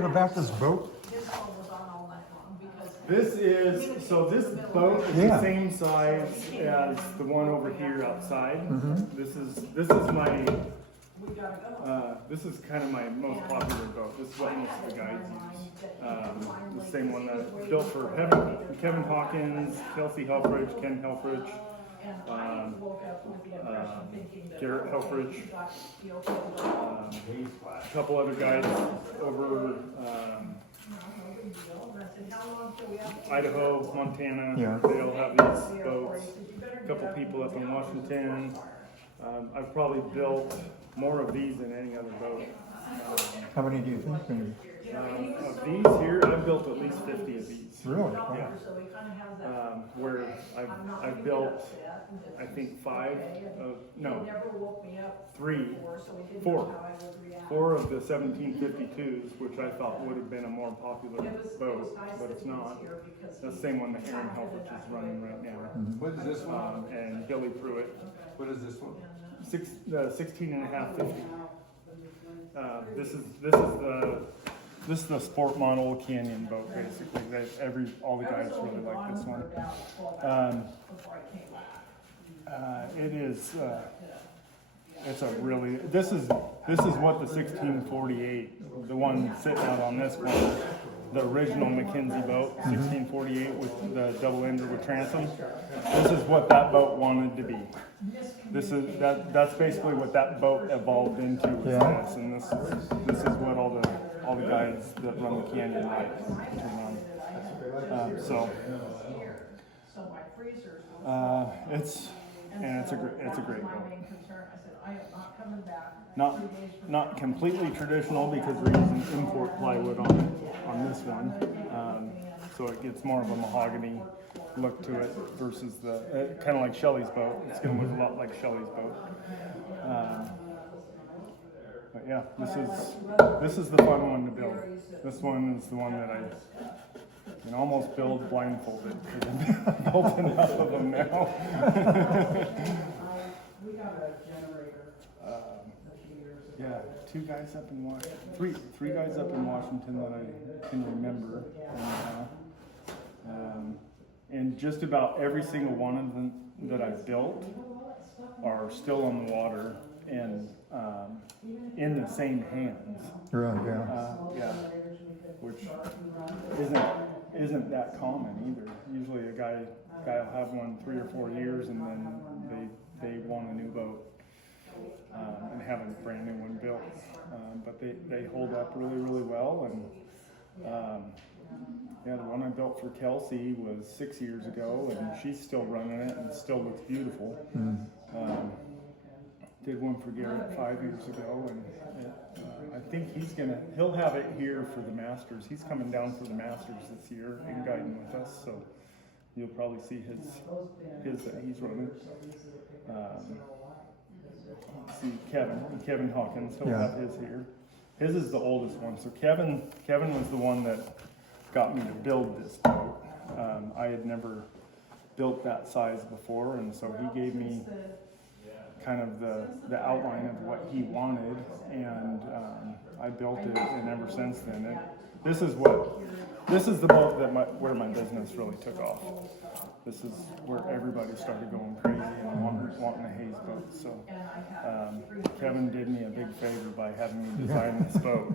bit about this boat? This is, so this boat is Yeah. the same size as the one over here outside. This is my, this is kind of my most popular boat. This is what most of the guys use. The same one that built for Kevin Hawkins, Kelsey Helfrich, Ken Helfrich, Garrett Helfrich, a couple other guys over Idaho, Montana. Yeah. They all have these boats. A couple people up in Washington. I've probably built more of these than any other boat. How many do you think? Maybe? Of these here, I've built at least 50 of these. Really? Yeah. Where I've built, I think four of the 1752s, which I thought would have been a more popular boat, but it's not. The same one that Aaron Helfrich is running right now. What is this one? And Billy Pruitt. What is this one? 16 and a half 50. This is the sport model canyon boat, basically. All the guys really like this one. It is. It's a really. This is what the 1648, the one sitting out on this corner, the original McKenzie boat, 1648 with the double ender with transom. This is what that boat wanted to be. That's basically what that boat evolved into. Yeah. This, and this is what all the guys that run the canyon like to run. It's a great boat. Not completely traditional because we're using import plywood on this one, so it gets more of a mahogany look to it versus the kind of like Shelley's boat. It's going to look a lot like Shelley's boat. But yeah, this is the fun one to build. This one is the one that I can almost build blindfolded because I've built enough of them now. Yeah, three guys up in Washington that I can remember, and just about every single one of them that I've built are still on the water and in the same hands. Right, yeah. Yeah, which isn't that common either. Usually a guy will have one 3 or 4 years and then they want a new boat. And have a brand new one built, but they hold up really, really well. And yeah, the one I built for Kelsey was 6 years ago, and she's still running it and still looks beautiful. Did one for Garrett 5 years ago, and I think he'll have it here for the Masters. He's coming down for the Masters this year and guiding with us, so you'll probably see his that he's running. See Kevin Hawkins, he'll have his here. His is the oldest one. So Kevin was the one that got me to build this boat. I had never built that size before, and so he gave me kind of the outline of what he wanted, and I built it, and ever since then, this is the boat that where my business really took off. This is where everybody started going crazy and wanting a Hayes boat. So Kevin did me a big favor by having me design this boat.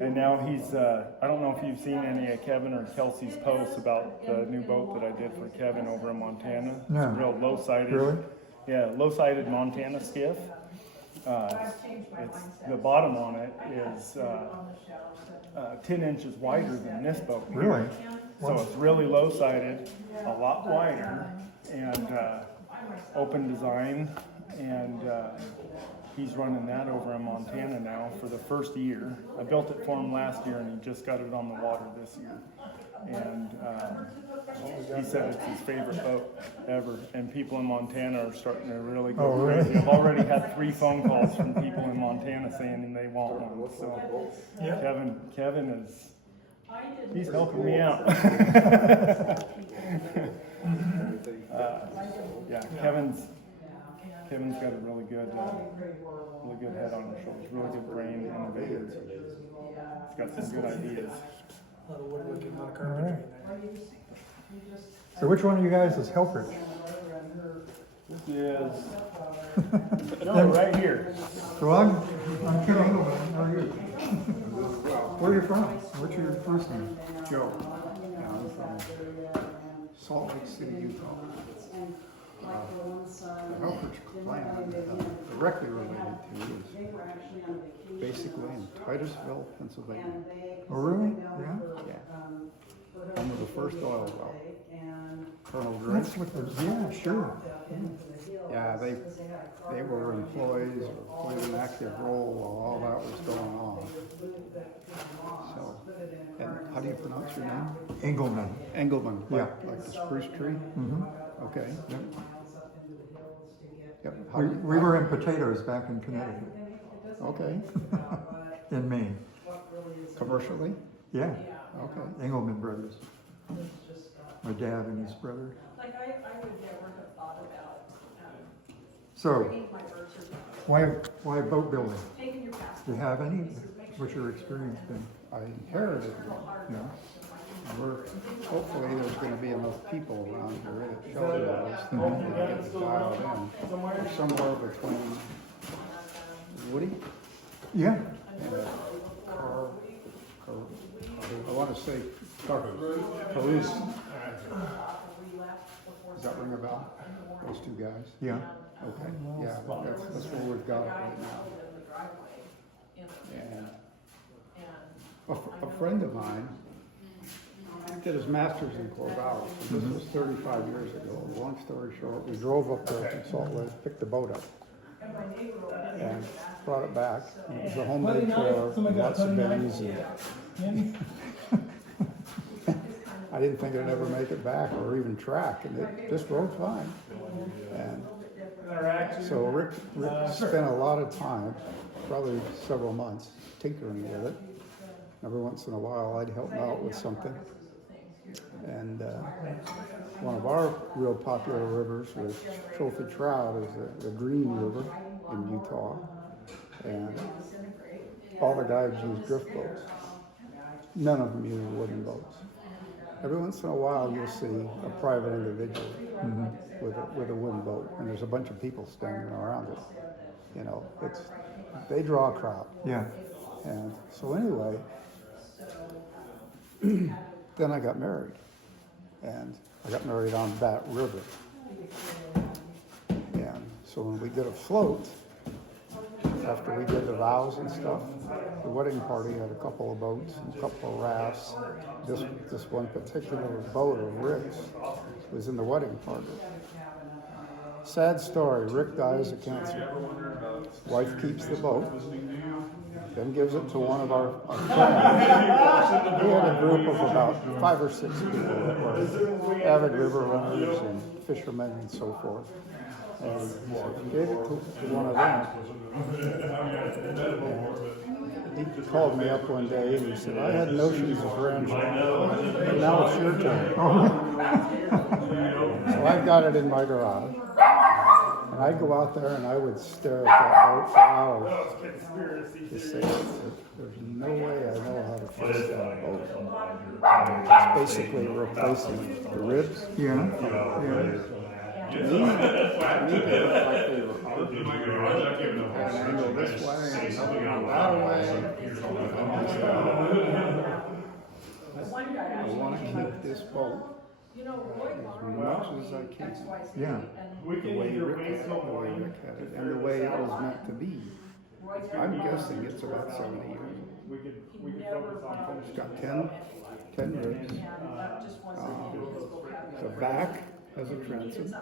And now he's, I don't know if you've seen any of Kevin or Kelsey's posts about the new boat that I did for Kevin over in Montana. No. It's a real low-sided, Really? yeah, low-sided Montana skiff. The bottom on it is 10 inches wider than this boat here. Really? So it's really low-sided, a lot wider, and open design, and he's running that over in Montana now for the first year. I built it for him last year, and he just got it on the water this year. And he said it's his favorite boat ever. And people in Montana are starting to really go crazy. Really? I've already had 3 phone calls from people in Montana saying they want one. So Kevin is, he's helping me out. Yeah, Kevin's got a really good head on his shoulders, really good brain, innovator. He's got some good ideas. A lot of woodworking, a lot of All carpentry right. in there. So which one of you guys is Helfrich? This is no right here. So I'm Ken Engelman. How are you? Where are you from? What's your first name? Joe, and I'm from Salt Lake City, Utah. The Helfrich clan directly related to is basically in Titusville, Pennsylvania. Oh, really? Yeah. Yeah. Home of the first oil well. Colonel Drake. That's what the, yeah, sure. Yeah, they were employees or played an active role while all that was going on. So, and how do you pronounce your name? Engelman. Engelman, Yeah. like the spruce tree? Mm-hmm. Okay. Yep. Yep. How We, do you- we were in potatoes back in Connecticut, Okay. in Maine. Commercially? Yeah, Okay. Engelman brothers. My dad and his brother. Like I would never have thought about So, bringing my birth certificate, why boat building? taking your Do passport. you have any? What's your experience been? I inherited one. Yeah. We're, hopefully there's gonna be enough people around here that shelter us that we can get it dialed in. We're somewhere between Woody Yeah. and I wanna say Caruso. Does that ring a bell? Those two guys? Yeah. Okay, yeah, that's where we've got it right now. And a friend of mine did his master's in Corvallis. This was 35 years ago. Long story short, we drove up there to Salt Lake, picked the boat up, and brought it back. It was a homemade trailer, lots of bins. And I didn't think it'd ever make it back or even track, and it just rode fine. And so Rick spent a lot of time, probably several months, tinkering with it. Every once in a while, I'd help him out with something. And one of our real popular rivers with trophy trout is the Green River in Utah. And all the guys use drift boats. None of them use wooden boats. Every once in a while, you'll see a private individual with a wooden boat, and there's a bunch of people standing around it. You know, they draw a crowd. Yeah. And so anyway, then I got married, and I got married on Bat River. And so when we did a float, after we did the vows and stuff, the wedding party had a couple of boats and a couple of rafts. This one particular boat of Rick's was in the wedding party. Sad story, Rick dies of cancer. Wife keeps the boat, then gives it to one of our friends. We had a group of about 5 or 6 people that were avid river runners and fishermen and so forth. And so he gave it to one of them. And he called me up one day and he said, I had notions of grandchildren, but now it's your turn. So I've got it in my garage. And I'd go out there and I would stare at that boat for hours. Just say, there's no way I know how to fix that boat. It's basically replacing the ribs. Yeah. Yeah. To me, they looked like they were arguing. Had an angle this way and another angle that way. And I said, I want to keep this boat as much as I can. Yeah. The way Rick had it, and the way it was meant to be. I'm guessing it's about 70 years old. It's got 10 ribs. The back has a transom.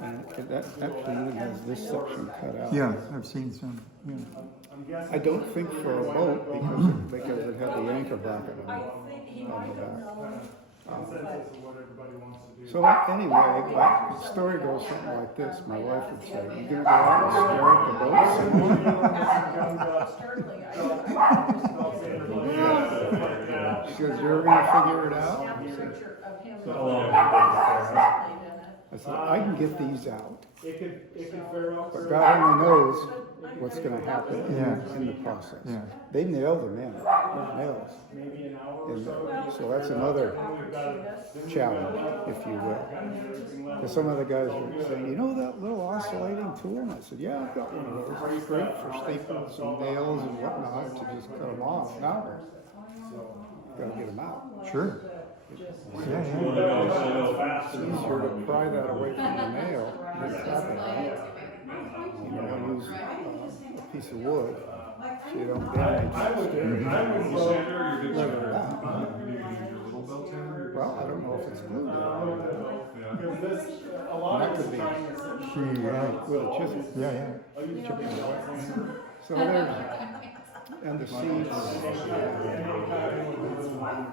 And that actually even has this section cut out. Yeah, I've seen some. Yeah. I don't think for a boat because it had the anchor bracket on the back. So anyway, the story goes something like this. My wife would say, you gonna go out and stare at the boat? She goes, you're gonna figure it out? I said, I can get these out, It could fare out. but God only knows what's gonna happen Yeah. in the process. Yeah. They nailed them in, nails. Maybe an hour or in so. there. So that's another challenge, if you will. Because some of the guys are saying, you know that little oscillating tool? And I said, yeah, I've got one of those. It's great for staples and nails and whatnot to just cut them off. Now, gotta get them out. Sure. Yeah, yeah. It's easier to pry that away from the nail than cut it out. You know, use a piece of wood so you don't damage it. Well, I don't know if it's glued. That could be with a chisel. Yeah, yeah. So there's, and the seats.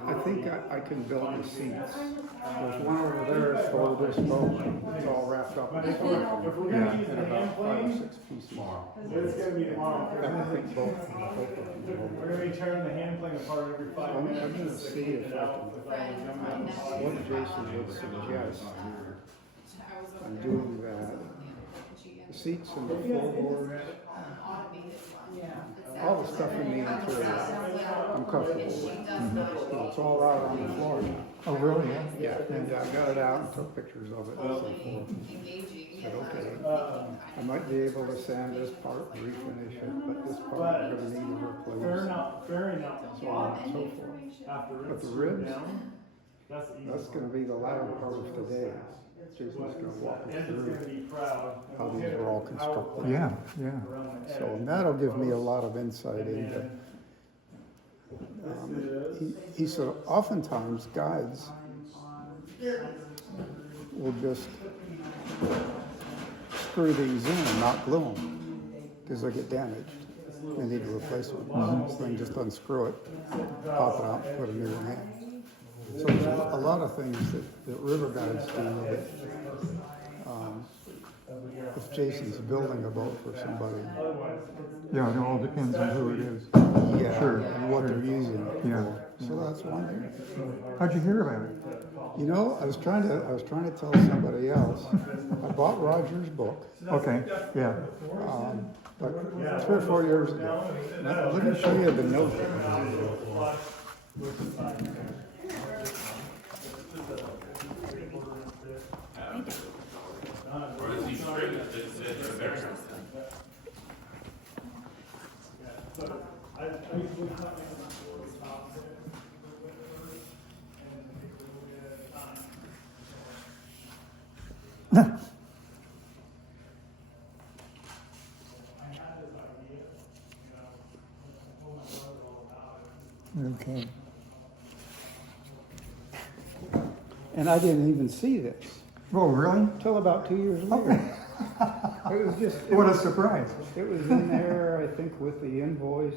I think I can build the seats. There's one over there for this boat. It's all wrapped up in cellophane. Yeah. In about 5 or 6 pieces. It's gonna be tomorrow. I think both of them We're gonna be tearing the hand plane apart every 5 I'm minutes. gonna see if I can, what Jason would suggest on doing that. The seats and the floorboards, all the stuff in the interior, I'm comfortable with. It's all out on the floor now. Oh, really? Yeah. Yeah, and I got it out and took pictures of it and so forth. Said, okay, I might be able to sand this part, refinish it, but this part we're gonna need to replace. Fair enough. So on and so forth. After But it's the ribs, down, that's the easy that's gonna be the latter part of today. Jason's gonna walk us And it's through gonna be proud. how these are all constructed. Yeah, yeah. Around the So, edge. and that'll give me a lot of insight And into, then he said oftentimes guides will just screw these in and not glue them because they get damaged. They need to replace them. So then just unscrew it, pop it out, put a new one in. So there's a lot of things that river guides do that, if Jason's building a boat for somebody, Yeah, it all depends on who it is. yeah, Sure. and what they're using it Yeah. for. So that's one thing. How'd you hear about it? You know, I was trying to tell somebody else. I bought Roger's book, Okay, yeah. like 3 or 4 years ago. Now, let me show you the note. Okay. And I didn't even see this Oh, really? until about 2 years later. It was just, What a surprise. it was in there, I think, with the invoice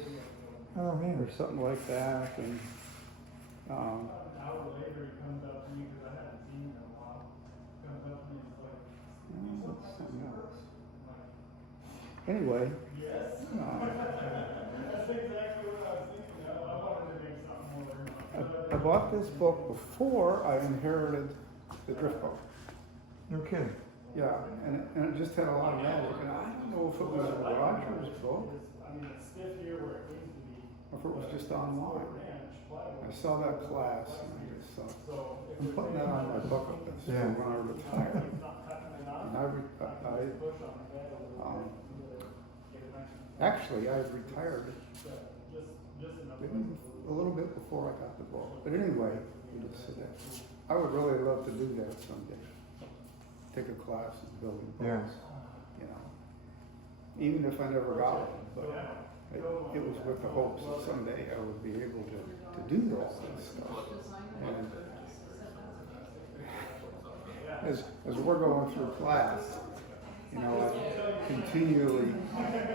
Oh, or man. something like that, and, that's something else. Anyway, I bought this book before I inherited the drift boat. No kidding. Yeah, and it just had a lot of magic, and I don't know if it was a Rogers book, or if it was just online. I saw that class, and I just thought, I'm putting that on my bucket list for Yeah. when I retire. And actually, I retired maybe a little bit before I got the book. But anyway, you just said that. I would really love to do that someday. Take a class in building Yeah. boats, you know. Even if I never got it, but it was with the hopes that someday I would be able to do all this stuff. And as we're going through class, you know, I continually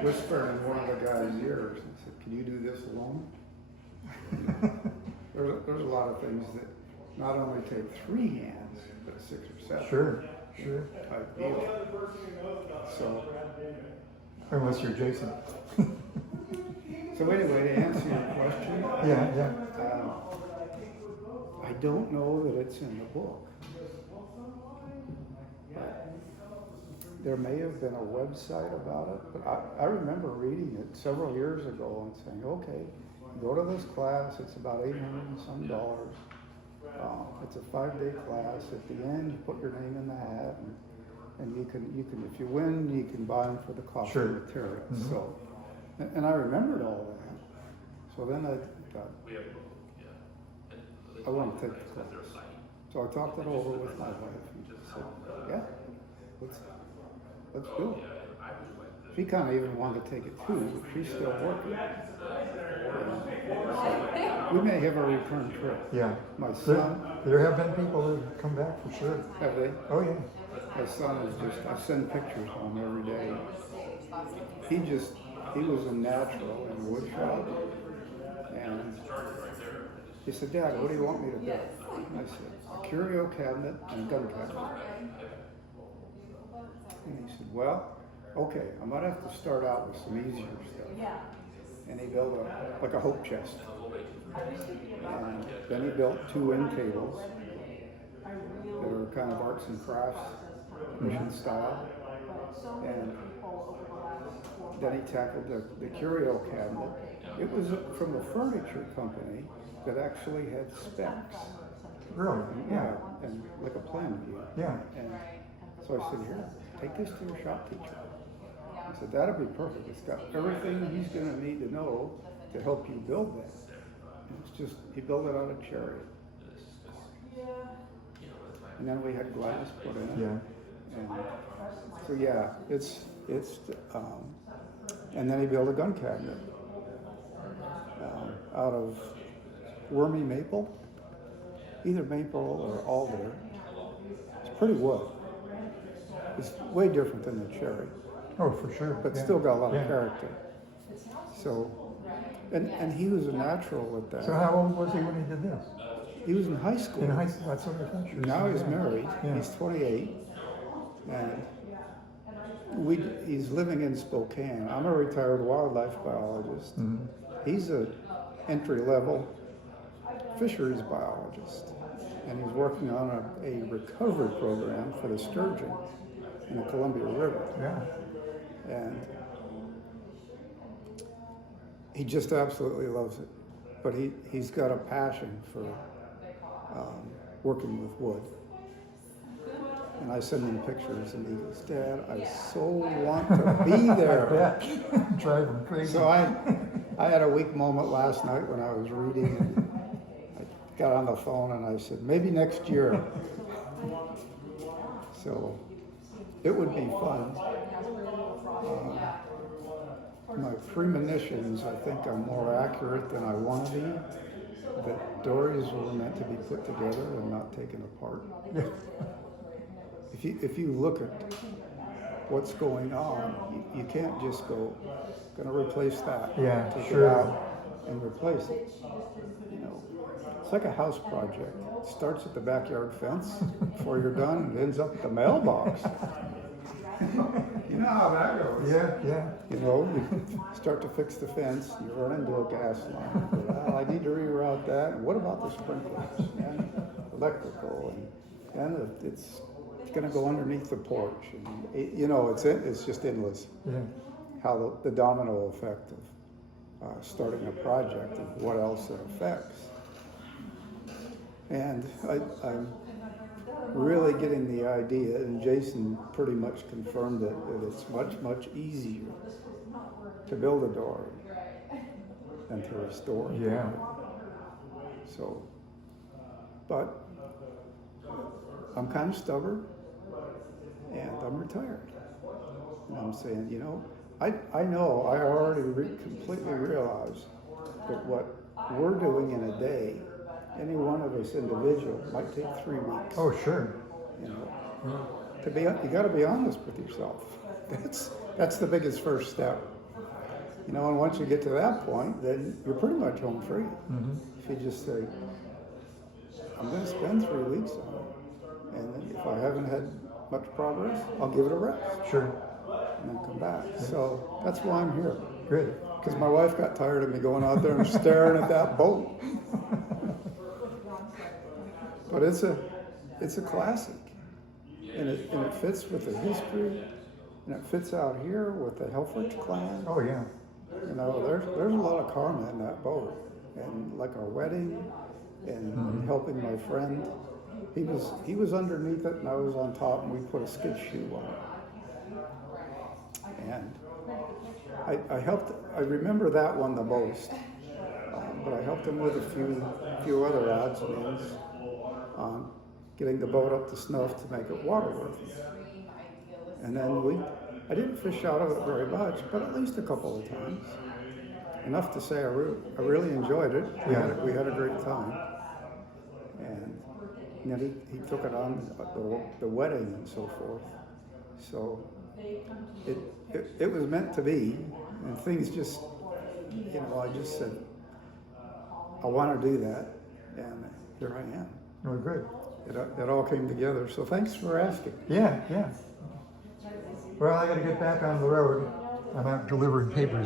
whispered in one of the guys' ears and said, "Can you do this alone?" There's a lot of things that not only take 3 hands, but 6 or 7. Sure, sure. Type deal. So, Unless you're Jason. so anyway, to answer your question, Yeah, yeah. I don't know that it's in the book. there may have been a website about it, but I remember reading it several years ago and saying, okay, go to this class, it's about $800 and some dollars. It's a 5-day class. At the end, you put your name in the hat, and you can, if you win, you can buy them for the cost Sure. of materials. So, and I remembered all that. So then I thought, I want to take the class. So I talked it over with my wife and said, yeah, let's do it. She kind of even wanted to take it too, but she's still working. We may have a return trip. Yeah. My son, There have been people that have come back for sure. have they? Oh, yeah. My son is just, I send pictures home every day. He was a natural in wood shop. And he said, Dad, what do you want me to do? And I said, a curio cabinet and a gun cabinet. And he said, well, okay, I might have to start out with some easier stuff. And he built like a hope chest. And then he built 2 end tables that are kind of arts and crafts, mission style. And then he tackled the curio cabinet. It was from a furniture company that actually had specs. Really? Yeah. And like a plan view. Yeah. And so I said, here, take this to your shop teacher. I said, that'll be perfect. It's got everything he's gonna need to know to help you build that. And it's just, he built it out of cherry. And then we had glass put in it. Yeah. And so yeah, and then he built a gun cabinet out of wormy maple, either maple or alder. It's pretty wood. It's way different than the cherry, Oh, for sure. but Yeah. still got a lot Yeah. of character. So, and he was a natural at that. So how old was he when he did this? He was in high school. In high school, that's what I thought you were Now saying, he's yeah. married. Yeah. He's 28, and he's living in Spokane. I'm a retired wildlife biologist. Mhm. He's a entry-level fisheries biologist, and he's working on a recovery program for the sturgeon in the Columbia River. Yeah. And he just absolutely loves it. But he's got a passion for working with wood. And I send him pictures, and he goes, Dad, I so want to be there. Yeah. Drive him crazy. So I had a weak moment last night when I was reading, and I got on the phone and I said, maybe next year. So it would be fun. My premonitions, I think, are more accurate than I want to be. That dories were meant to be put together and not taken apart. Yeah. If you look at what's going on, you can't just go, gonna replace that. Yeah, take sure. it out and replace it. You know, it's like a house project. It starts at the backyard fence before you're done, and ends up at the mailbox. You know how that goes. Yeah, yeah. You know, you start to fix the fence, you run into a gas line. Well, I need to reroute that. And what about the sprinklers and electrical? And it's going to go underneath the porch. And you know, it's just endless. Yeah. How the domino effect of starting a project and what else it affects. And I'm really getting the idea, and Jason pretty much confirmed it, that it's much, much easier to build a door than to restore it. Yeah. So, but I'm kind of stubborn, and I'm retired. And I'm saying, you know, I know I already completely realize that what we're doing in a day, any one of us individual might take 3 weeks. Oh, sure. You know, you got to be honest with yourself. That's the biggest first step. You know, and once you get to that point, then you're pretty much home free. Mm-hmm. If you just say, I'm going to spend 3 weeks on it, and then if I haven't had much progress, I'll give it a rest Sure. and then come back. So that's why I'm here. Good. Because my wife got tired of me going out there and staring at that boat. But it's a classic, and it fits with the history And it fits out here with the Helfrich clan. Oh, yeah. You know, there's a lot of karma in that boat. And like our wedding and helping my friend. He was underneath it and I was on top and we put a skid shoe on it. And I remember that one the most. But I helped him with a few other odds and ends on getting the boat up to snuff to make it waterworthy. And then I didn't fish out of it very much, but at least a couple of times. Enough to say I really enjoyed it. We had a great time. And then he took it on the wedding and so forth. So it was meant to be, and things just, you know, I just said, I want to do that, and here I am. Oh, good. It all came together, so thanks for asking. Yeah, yeah. Well, I gotta get back on the road. I'm out delivering papers